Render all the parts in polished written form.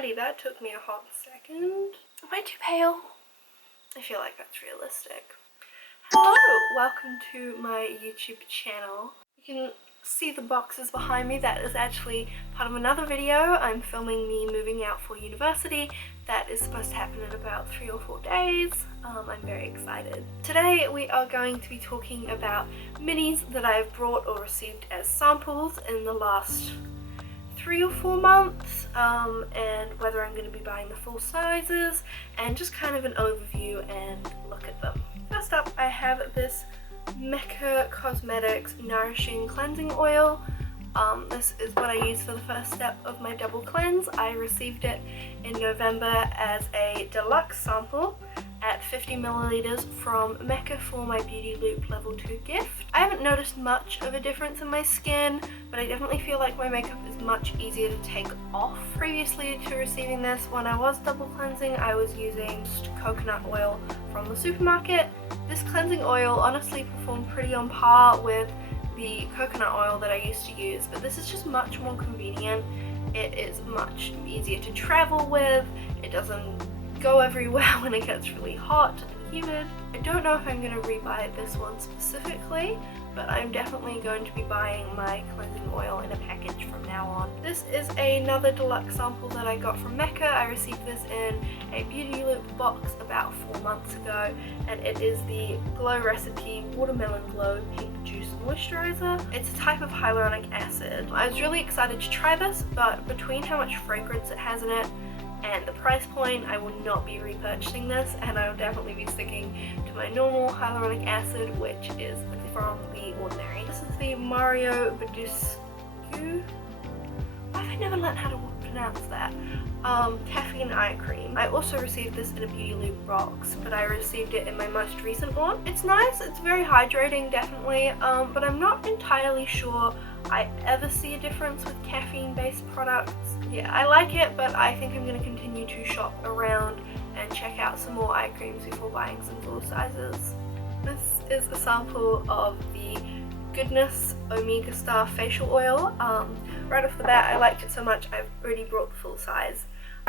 Alrighty, that took me a hot second. Am I too pale? I feel like that's realistic. Hello, welcome to my YouTube channel. You can see the boxes behind me. That is actually part of another video. I'm filming me moving out for university. That is supposed to happen in about 3 or 4 days. I'm very excited. Today we are going to be talking about minis that I've brought or received as samples in the last 3 or 4 months, and whether I'm going to be buying the full sizes, and just kind of an overview and look at them. First up, I have this Mecca Cosmetics Nourishing Cleansing Oil. This is what I use for the first step of my double cleanse. I received it in November as a deluxe sample at 50 milliliters from Mecca for my Beauty Loop Level 2 gift. I haven't noticed much of a difference in my skin, but I definitely feel like my makeup is much easier to take off. Previously to receiving this, when I was double cleansing, I was using just coconut oil from the supermarket. This cleansing oil honestly performed pretty on par with the coconut oil that I used to use, but this is just much more convenient. It is much easier to travel with. It doesn't go everywhere when it gets really hot and humid. I don't know if I'm going to rebuy this one specifically, but I'm definitely going to be buying my cleansing oil in a package from now on. This is another deluxe sample that I got from Mecca. I received this in a Beauty Loop box about 4 months ago, and it is the Glow Recipe Watermelon Glow Pink Juice Moisturizer. It's a type of hyaluronic acid. I was really excited to try this, but between how much fragrance it has in it and the price point, I will not be repurchasing this, and I will definitely be sticking to my normal hyaluronic acid, which is from The Ordinary. This is the Mario Badescu. Why have I never learned how to pronounce that? Caffeine eye cream. I also received this in a Beauty Loop box, but I received it in my most recent one. It's nice, it's very hydrating, definitely, but I'm not entirely sure I ever see a difference with caffeine-based products. Yeah, I like it, but I think I'm going to continue to shop around and check out some more eye creams before buying some full sizes. This is a sample of the Goodness Omega Star Facial Oil. Right off the bat, I liked it so much I've already brought the full size.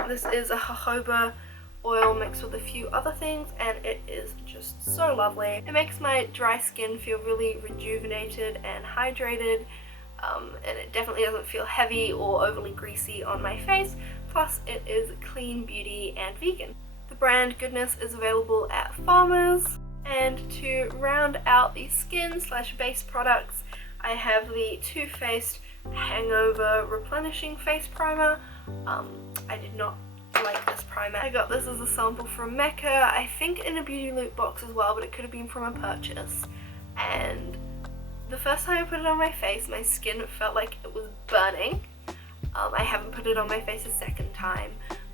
This is a jojoba oil mixed with a few other things, and it is just so lovely. It makes my dry skin feel really rejuvenated and hydrated, and it definitely doesn't feel heavy or overly greasy on my face. Plus, it is clean beauty and vegan. The brand Goodness is available at Farmers. And to round out the skin/base products, I have the Too Faced Hangover Replenishing Face Primer. I did not like this primer. I got this as a sample from Mecca, I think in a Beauty Loop box as well, but it could have been from a purchase. And the first time I put it on my face, my skin felt like it was burning. I haven't put it on my face a second time,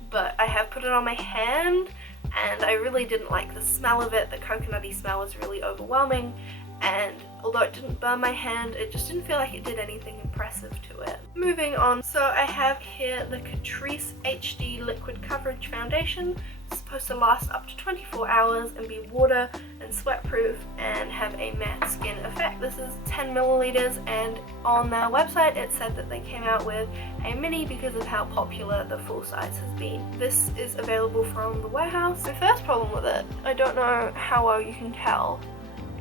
but I have put it on my hand, and I really didn't like the smell of it. The coconutty smell was really overwhelming, and although it didn't burn my hand, it just didn't feel like it did anything impressive to it. Moving on, so I have here the Catrice HD Liquid Coverage Foundation. It's supposed to last up to 24 hours and be water and sweat proof and have a matte skin effect. This is 10 milliliters, and on their website it said that they came out with a mini because of how popular the full size has been. This is available from the warehouse. My first problem with it, I don't know how well you can tell,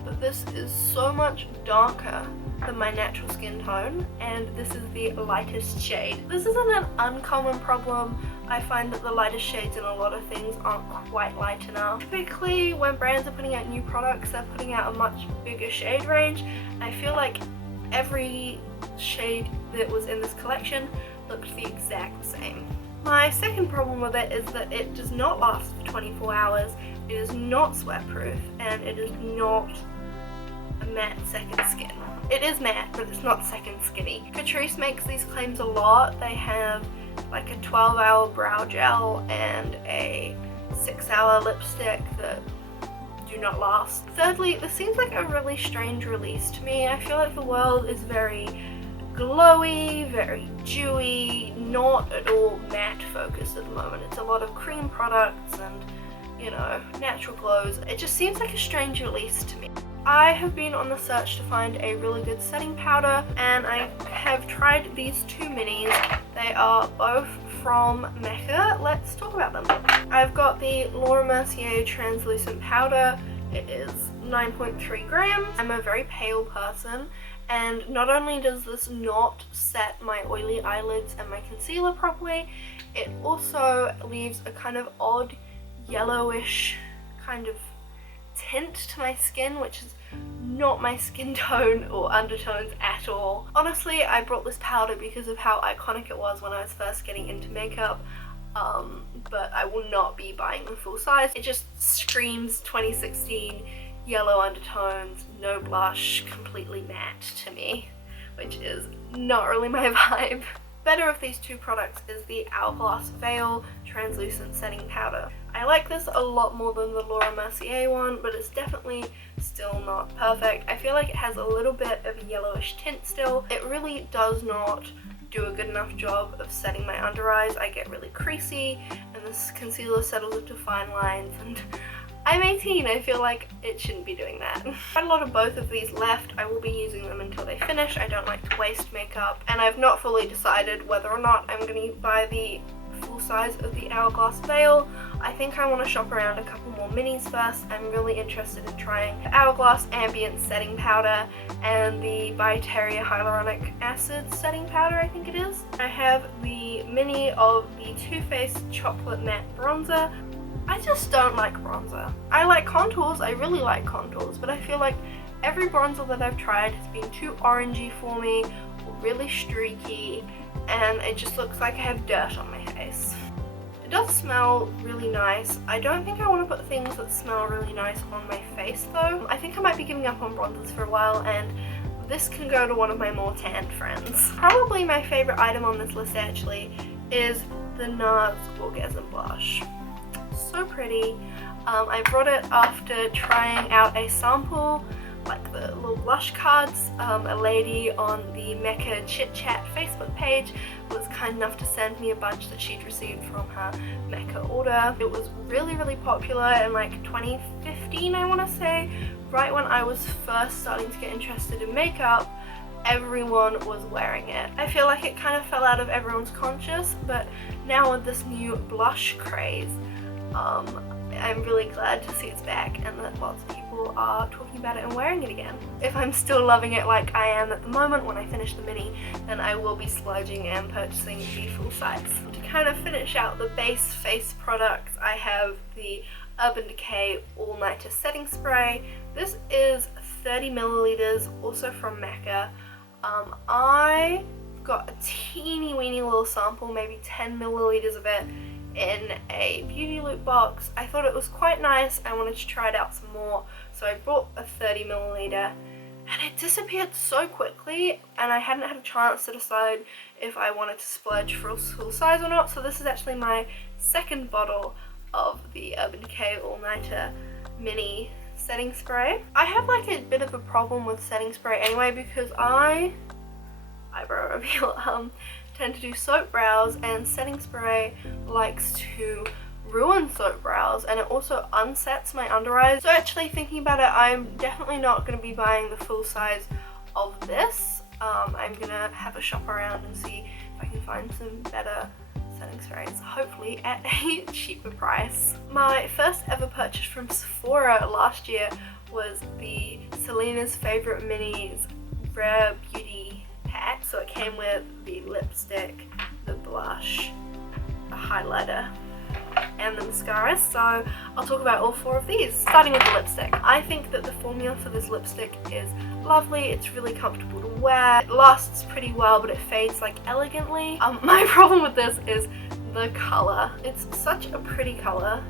but this is so much darker than my natural skin tone, and this is the lightest shade. This isn't an uncommon problem. I find that the lightest shades in a lot of things aren't quite light enough. Typically, when brands are putting out new products, they're putting out a much bigger shade range. I feel like every shade that was in this collection looked the exact same. My second problem with it is that it does not last for 24 hours, it is not sweat proof, and it is not a matte second skin. It is matte, but it's not second skinny. Catrice makes these claims a lot. They have like a 12-hour brow gel and a 6-hour lipstick that do not last. Thirdly, this seems like a really strange release to me. I feel like the world is very glowy, very dewy, not at all matte focused at the moment. It's a lot of cream products and, you know, natural glows. It just seems like a strange release to me. I have been on the search to find a really good setting powder, and I have tried these two minis. They are both from Mecca, let's talk about them. I've got the Laura Mercier translucent powder. It is 9.3 grams. I'm a very pale person, and not only does this not set my oily eyelids and my concealer properly, it also leaves a kind of odd yellowish kind of tint to my skin, which is not my skin tone or undertones at all. Honestly, I brought this powder because of how iconic it was when I was first getting into makeup, but I will not be buying the full size. It just screams 2016 yellow undertones, no blush, completely matte to me, which is not really my vibe. Better of these two products is the Hourglass Veil Translucent Setting Powder. I like this a lot more than the Laura Mercier one, but it's definitely still not perfect. I feel like it has a little bit of a yellowish tint still. It really does not do a good enough job of setting my under eyes. I get really creasy, and this concealer settles into fine lines, and I'm 18, I feel like it shouldn't be doing that. Quite a lot of both of these left. I will be using them until they finish. I don't like to waste makeup, and I've not fully decided whether or not I'm going to buy the full size of the Hourglass Veil. I think I want to shop around a couple more minis first. I'm really interested in trying the Hourglass Ambient Setting Powder and the By Terry Hyaluronic Acid Setting Powder, I think it is. I have the mini of the Too Faced Chocolate Matte Bronzer. I just don't like bronzer. I like contours, I really like contours, but I feel like every bronzer that I've tried has been too orangey for me, or really streaky, and it just looks like I have dirt on my face. It does smell really nice. I don't think I want to put things that smell really nice on my face though. I think I might be giving up on bronzers for a while, and this can go to one of my more tanned friends. Probably my favorite item on this list actually is the NARS Orgasm Blush. So pretty. I brought it after trying out a sample, like the little blush cards. A lady on the Mecca Chit Chat Facebook page was kind enough to send me a bunch that she'd received from her Mecca order. It was really popular in like 2015, I want to say, right when I was first starting to get interested in makeup. Everyone was wearing it. I feel like it kind of fell out of everyone's conscious, but now with this new blush craze, I'm really glad to see it's back and that lots of people are talking about it and wearing it again. If I'm still loving it like I am at the moment when I finish the mini, then I will be splurging and purchasing the full size. To kind of finish out the base face products, I have the Urban Decay All Nighter Setting Spray. This is 30 milliliters, also from Mecca. I got a teeny weeny little sample, maybe 10 milliliters of it, in a beauty loop box. I thought it was quite nice. I wanted to try it out some more, so I bought a 30 milliliter, and it disappeared so quickly, and I hadn't had a chance to decide if I wanted to splurge for a full size or not. So this is actually my second bottle of the Urban Decay All Nighter Mini Setting Spray. I have like a bit of a problem with setting spray anyway, because eyebrow reveal, tend to do soap brows, and setting spray likes to ruin soap brows, and it also unsets my under eyes. So actually thinking about it, I'm definitely not going to be buying the full size of this. I'm gonna have a shop around and see if I can find some better setting sprays, hopefully at a cheaper price. My first ever purchase from Sephora last year was the Selena's Favorite Minis Rare Beauty pack. So it came with the lipstick, the blush, a highlighter, and the mascara. So I'll talk about all four of these. Starting with the lipstick. I think that the formula for this lipstick is lovely. It's really comfortable to wear. It lasts pretty well, but it fades like elegantly. My problem with this is the color. It's such a pretty color,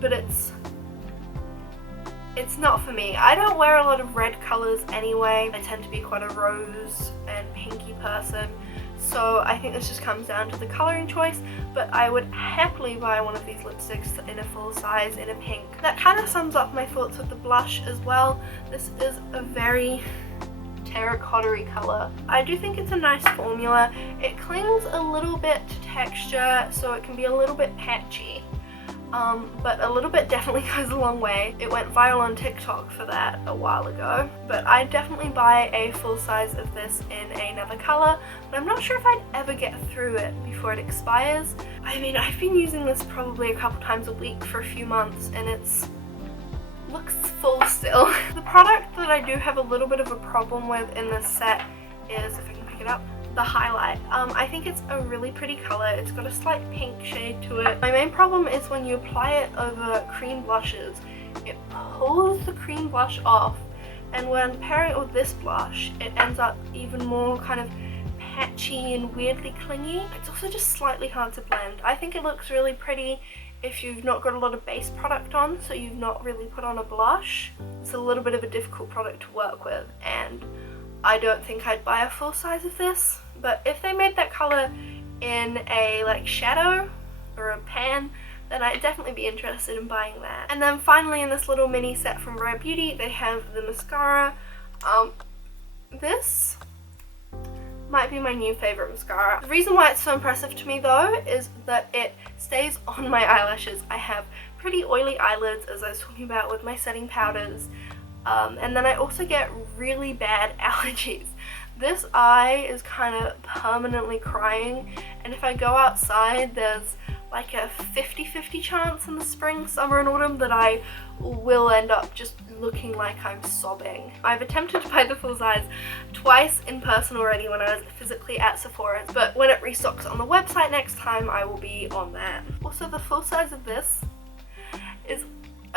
but it's not for me. I don't wear a lot of red colors anyway. I tend to be quite a rose and pinky person, so I think this just comes down to the coloring choice, but I would happily buy one of these lipsticks in a full size in a pink. That kind of sums up my thoughts with the blush as well. This is a very terracotta-y color. I do think it's a nice formula. It clings a little bit to texture, so it can be a little bit patchy. but a little bit definitely goes a long way. It went viral on TikTok for that a while ago, but I'd definitely buy a full size of this in another color, but I'm not sure if I'd ever get through it before it expires. I mean, I've been using this probably a couple times a week for a few months and it's looks full still. The product that I do have a little bit of a problem with in this set is, if I can pick it up, the highlight. I think it's a really pretty color. It's got a slight pink shade to it. My main problem is when you apply it over cream blushes, it pulls the cream blush off, and when pairing it with this blush, it ends up even more kind of patchy and weirdly clingy. It's also just slightly hard to blend. I think it looks really pretty if you've not got a lot of base product on, so you've not really put on a blush. It's a little bit of a difficult product to work with, and I don't think I'd buy a full size of this. But if they made that color in a like shadow or a pan, then I'd definitely be interested in buying that. And then finally, in this little mini set from Rare Beauty, they have the mascara. This might be my new favorite mascara. The reason why it's so impressive to me though is that it stays on my eyelashes. I have pretty oily eyelids, as I was talking about with my setting powders, and then I also get really bad allergies. This eye is kind of permanently crying, and if I go outside, there's like a 50-50 chance in the spring, summer and autumn that I will end up just looking like I'm sobbing. I've attempted to buy the full size twice in person already when I was physically at Sephora's, but when it restocks on the website next time, I will be on that. Also, the full size of this is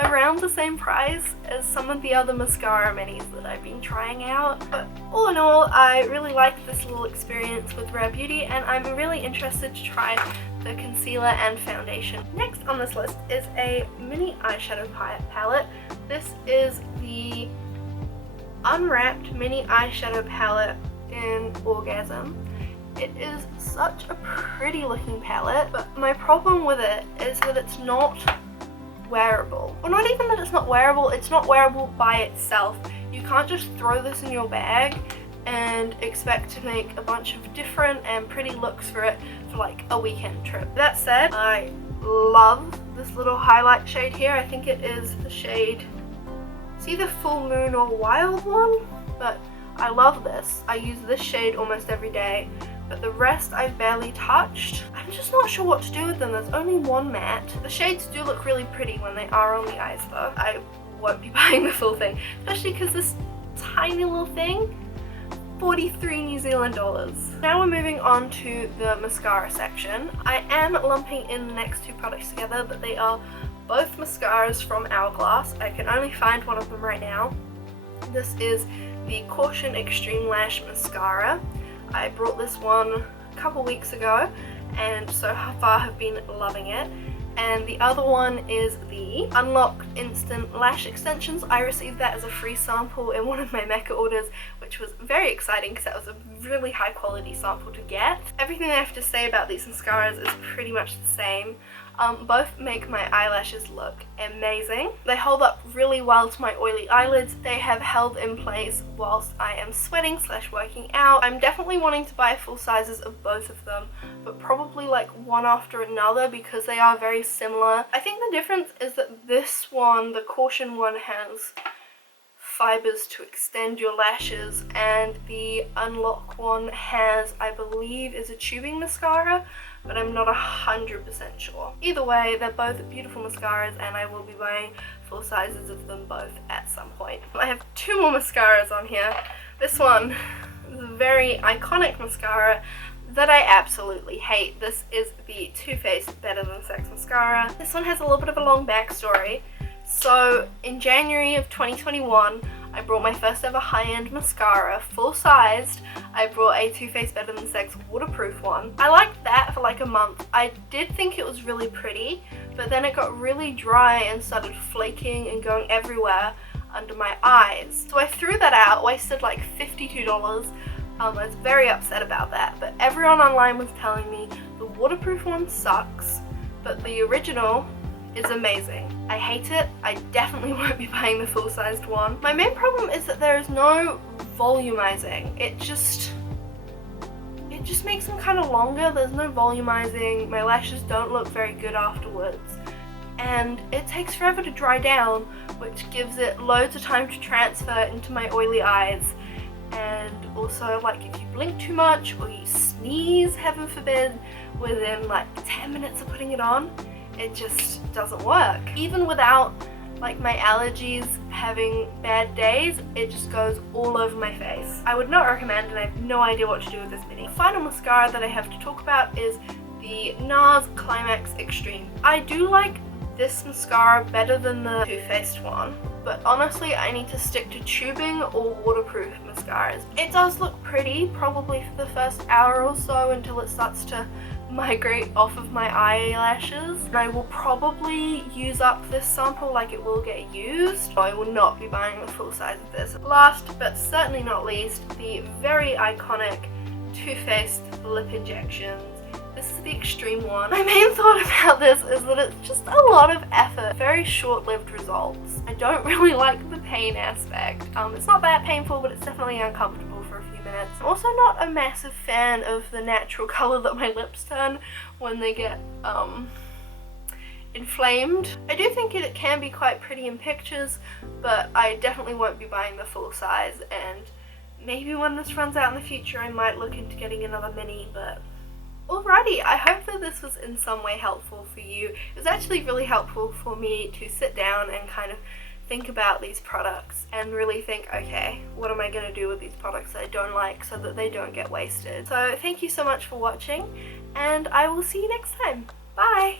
around the same price as some of the other mascara minis that I've been trying out. But all in all, I really like this little experience with Rare Beauty, and I'm really interested to try the concealer and foundation. Next on this list is a mini eyeshadow palette. This is the Unwrapped mini eyeshadow palette in Orgasm. It is such a pretty looking palette, but my problem with it is that it's not wearable. Well, not even that it's not wearable by itself. You can't just throw this in your bag and expect to make a bunch of different and pretty looks for it for like a weekend trip. That said, I love this little highlight shade here. I think it is the shade, it's either Full Moon or Wild one, but I love this. I use this shade almost every day, but the rest I've barely touched. I'm just not sure what to do with them. There's only one matte. The shades do look really pretty when they are on the eyes though. I won't be buying the full thing, especially because this tiny little thing, 43 New Zealand dollars. Now we're moving on to the mascara section. I am lumping in the next two products together, but they are both mascaras from Hourglass. I can only find one of them right now. This is the Caution Extreme Lash Mascara. I brought this one a couple weeks ago and so far have been loving it. And the other one is the Unlock Instant Lash Extensions. I received that as a free sample in one of my Mecca orders, which was very exciting because that was a really high quality sample to get. Everything I have to say about these mascaras is pretty much the same. Both make my eyelashes look amazing. They hold up really well to my oily eyelids. They have held in place whilst I am sweating / working out. I'm definitely wanting to buy full sizes of both of them, but probably like one after another because they are very similar. I think the difference is that this one, the Caution one, has fibers to extend your lashes, and the Unlock one has, I believe, is a tubing mascara, but I'm not 100% sure. Either way, they're both beautiful mascaras and I will be buying full sizes of them both at some point. I have two more mascaras on here. This one is a very iconic mascara that I absolutely hate. This is the Too Faced Better Than Sex mascara. This one has a little bit of a long backstory. So in January of 2021, I brought my first ever high-end mascara, full-sized. I brought a Too Faced Better Than Sex waterproof one. I liked that for like a month. I did think it was really pretty, but then it got really dry and started flaking and going everywhere under my eyes. So I threw that out, wasted like $52. I was very upset about that, but everyone online was telling me the waterproof one sucks, but the original is amazing. I hate it. I definitely won't be buying the full-sized one. My main problem is that there is no volumizing. It just makes them kind of longer. There's no volumizing. My lashes don't look very good afterwards. and it takes forever to dry down, which gives it loads of time to transfer into my oily eyes. And also, like, if you blink too much or you sneeze, heaven forbid, within like 10 minutes of putting it on, it just doesn't work. Even without like my allergies having bad days, it just goes all over my face. I would not recommend, and I have no idea what to do with this mini. The final mascara that I have to talk about is the NARS Climax Extreme. I do like this mascara better than the Too Faced one, but honestly I need to stick to tubing or waterproof mascaras. It does look pretty, probably for the first hour or so until it starts to migrate off of my eyelashes. And I will probably use up this sample, like it will get used. I will not be buying the full size of this. Last but certainly not least, the very iconic Too Faced lip injections. This is the extreme one. My main thought about this is that it's just a lot of effort, very short-lived results. I don't really like the pain aspect. It's not that painful, but it's definitely uncomfortable for a few minutes. I'm also not a massive fan of the natural color that my lips turn when they get inflamed. I do think it can be quite pretty in pictures, but I definitely won't be buying the full size, and maybe when this runs out in the future I might look into getting another mini, but alrighty, I hope that this was in some way helpful for you. It was actually really helpful for me to sit down and kind of think about these products and really think, okay, what am I going to do with these products that I don't like so that they don't get wasted. So thank you so much for watching, and I will see you next time. Bye!